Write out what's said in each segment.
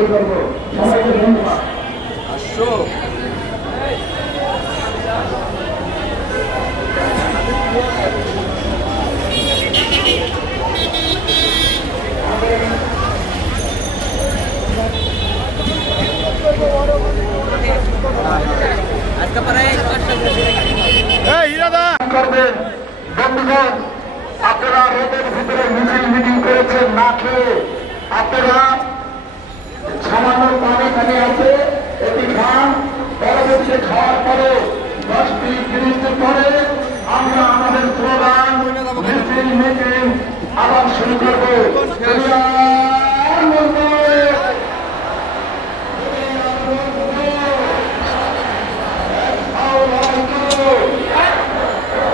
শুরু করব করবেন বন্ধুগণ আপনারা রোদের ভিতরে মিছিল মিটিং করেছেন না খেয়ে আপনারা সামান্য পানি খানি আছে এটি খান পরবর্তী খাওয়ার পরে দশ মিনিট মিনিট পরে আমরা আমাদের স্লোগান মিছিল মিটিং আবার শুরু করব দুনিয়ার মধ্যে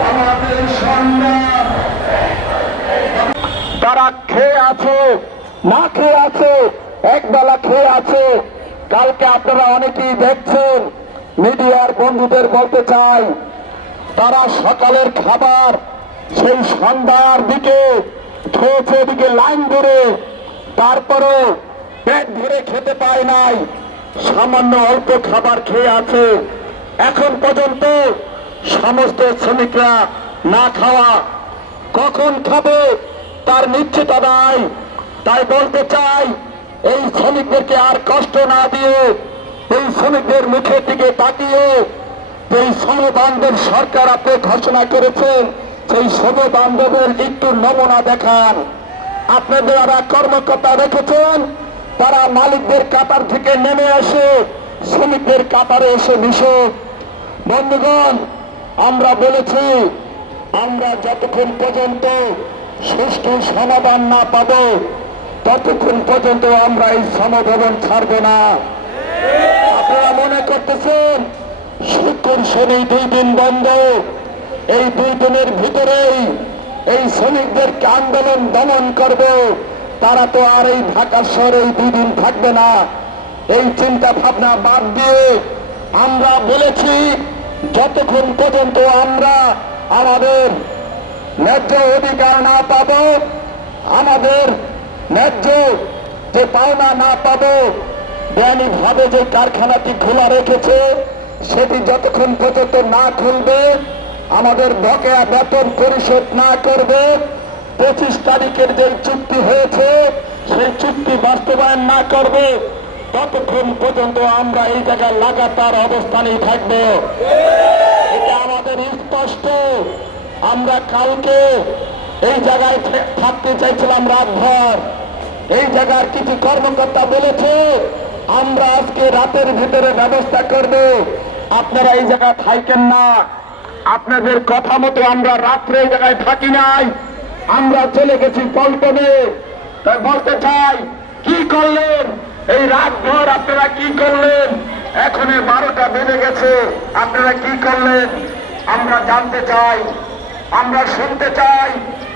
আমাদের সংগ্রাম তারা খেয়ে আছে, না খেয়ে আছে একবেলা খেয়ে আছে। কালকে আপনারা অনেকেই দেখছেন, মিডিয়ার বন্ধুদের বলতে চাই, তারা সকালের খাবার সেই সন্ধ্যার দিকে খেয়েছে এদিকে লাইন ধরে, তারপরে পেট ভরে খেতে পায় নাই, সামান্য অল্প খাবার খেয়ে আছে। এখন পর্যন্ত সমস্ত শ্রমিকরা না খাওয়া কখন খাবে? তার নিশ্চিতা নাই। তাই বলতে চাই, এই শ্রমিকদেরকে আর কষ্ট না দিয়ে, এই শ্রমিকদের মুখের দিকে তাকিয়ে এই সমবান্ধব সরকার আপনি ঘোষণা করেছেন, সেই সমবান্ধবের একটু নমুনা দেখান। আপনাদের যারা কর্মকর্তা রেখেছেন, তারা মালিকদের কাতার থেকে নেমে আসে, শ্রমিকদের কাতারে এসে মিশে। বন্ধুগণ, আমরা বলেছি, আমরা যতক্ষণ পর্যন্ত সুষ্ঠু সমাধান না পাব, ততক্ষণ পর্যন্ত আমরা এই সমভবন ছাড়ব না। আপনারা মনে করতেছেন, শুক্র শনি দুই দিন বন্ধ, এই দুই দিনের ভিতরেই এই শ্রমিকদেরকে আন্দোলন দমন করবে, তারা তো আর এই ঢাকা শহরে দুই দিন থাকবে না। এই চিন্তা ভাবনা বাদ দিয়ে আমরা বলেছি, যতক্ষণ পর্যন্ত আমরা আমাদের ন্যায্য অধিকার না পাব, আমাদের ন্যায্য যে পাওনা না পাব বেআইনি ভাবে যে কারখানাটি খোলা রেখেছে, সেটি যতক্ষণ পর্যন্ত না খুলবে, আমাদের বকেয়া বেতন পরিশোধ না করবে, পঁচিশ তারিখের যে চুক্তি হয়েছে, সেই চুক্তি বাস্তবায়ন না করবে, ততক্ষণ পর্যন্ত আমরা এই জায়গায় লাগাতার অবস্থানেই থাকব। এটা আমাদের স্পষ্ট। আমরা কালকে এই জায়গায় থাকতে চাইছিলাম রাতভর। এই জায়গার কিছু কর্মকর্তা বলেছে, আমরা আজকে রাতের ভিতরে ব্যবস্থা করব। আপনারা এই জায়গায় থাকেন না। আপনাদের কথা মতো আমরা রাত্রে এই জায়গায় থাকি নাই। আমরা চলে গেছি পল্টনে। তাই বলতে চাই, কি করলেন? এই রাতভর আপনারা কি করলেন? এখন বারোটা বেজে গেছে। আপনারা কি করলেন? আমরা জানতে চাই আমরা শুনতে চাই,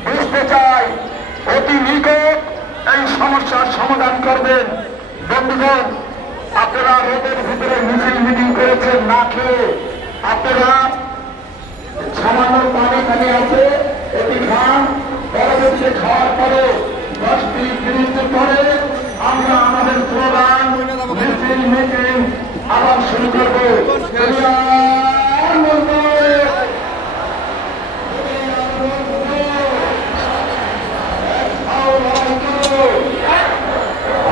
বুঝতে চাই, অতি নিকট এই সমস্যার সমাধান করবেন। বন্ধুগণ, আপনারা রোদের ভিতরে মিছিল মিটিং করেছেন, না খেয়ে আপনারা সামান্য পানি খানি আছে এটি খান পরবর্তী খাওয়ার পরে দশ মিনিট মিনিট পরে আমরা আমাদের স্লোগান মিছিল মিটিং আবার শুরু করব দুনিয়ার মধ্যে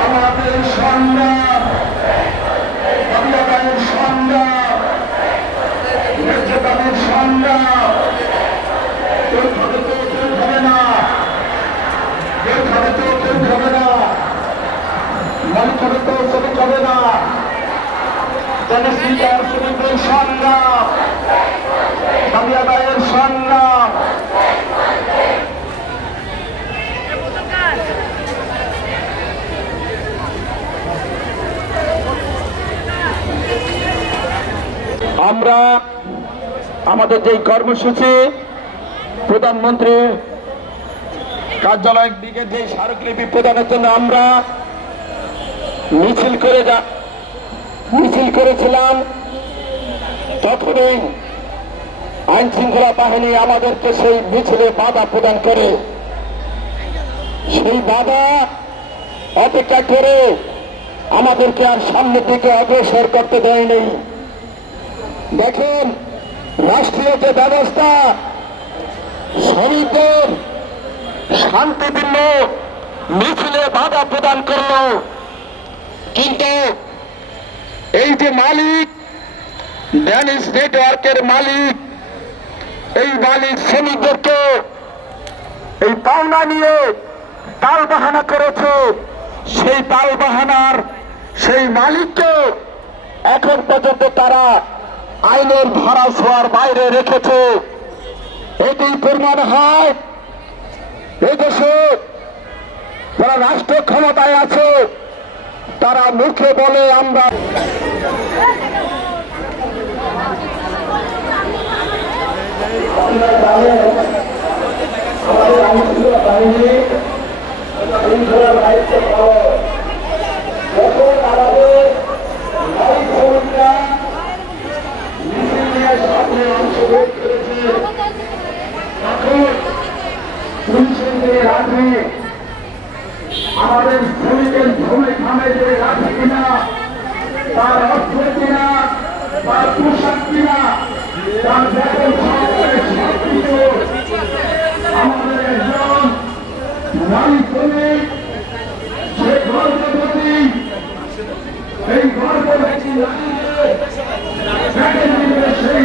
আমাদের সংগ্রাম অভিযানের সংগ্রাম নির্যাতনের সংগ্রাম কেউ খাবে তো কেউ খাবে না কেউ খাবে তো কেউ খাবে না মালিক খাবে তো শ্রমিক খাবে না জনস্বীকার শ্রমিকের সংগ্রাম দাবি আদায়ের সংগ্রাম আমাদের যে কর্মসূচি, প্রধানমন্ত্রী কার্যালয়ের দিকে যে স্মারকলিপি প্রদানের জন্য আমরা মিছিল করে যা, মিছিল করেছিলাম, তখনই আইন শৃঙ্খলা বাহিনী আমাদেরকে সেই মিছিলে বাধা প্রদান করে। সেই বাধা অপেক্ষা করে আমাদেরকে আর সামনের দিকে অগ্রসর করতে দেয়নি। দেখেন, রাষ্ট্রীয় যে ব্যবস্থা, শ্রমিকদের শান্তিপূর্ণ মিছিলে বাধা প্রদান করল। কিন্তু এই যে মালিক ড্যানিস নেটওয়ার্কের মালিক, এই মালিক শ্রমিকদেরকে এই পাওনা নিয়ে তাল বাহানা করেছে। সেই তাল বাহানার সেই মালিককে এখন পর্যন্ত তারা আইনের ধারা ছোঁয়ার বাইরে রেখেছে। এটি প্রমাণ হয়। এদেশে যারা রাষ্ট্র ক্ষমতায় আছে, তারা মুখে বলে আমরা আমাদের শ্রমিকের ভূমি খামে যে রাখে কিনা, তার অর্থ কিনা, তার পোশাক কিনা, তার বেতন সবকিছু আমাদের একজন নারী শ্রমিক সে গর্ভবতী, এই গর্ভবতী নারীকে সেই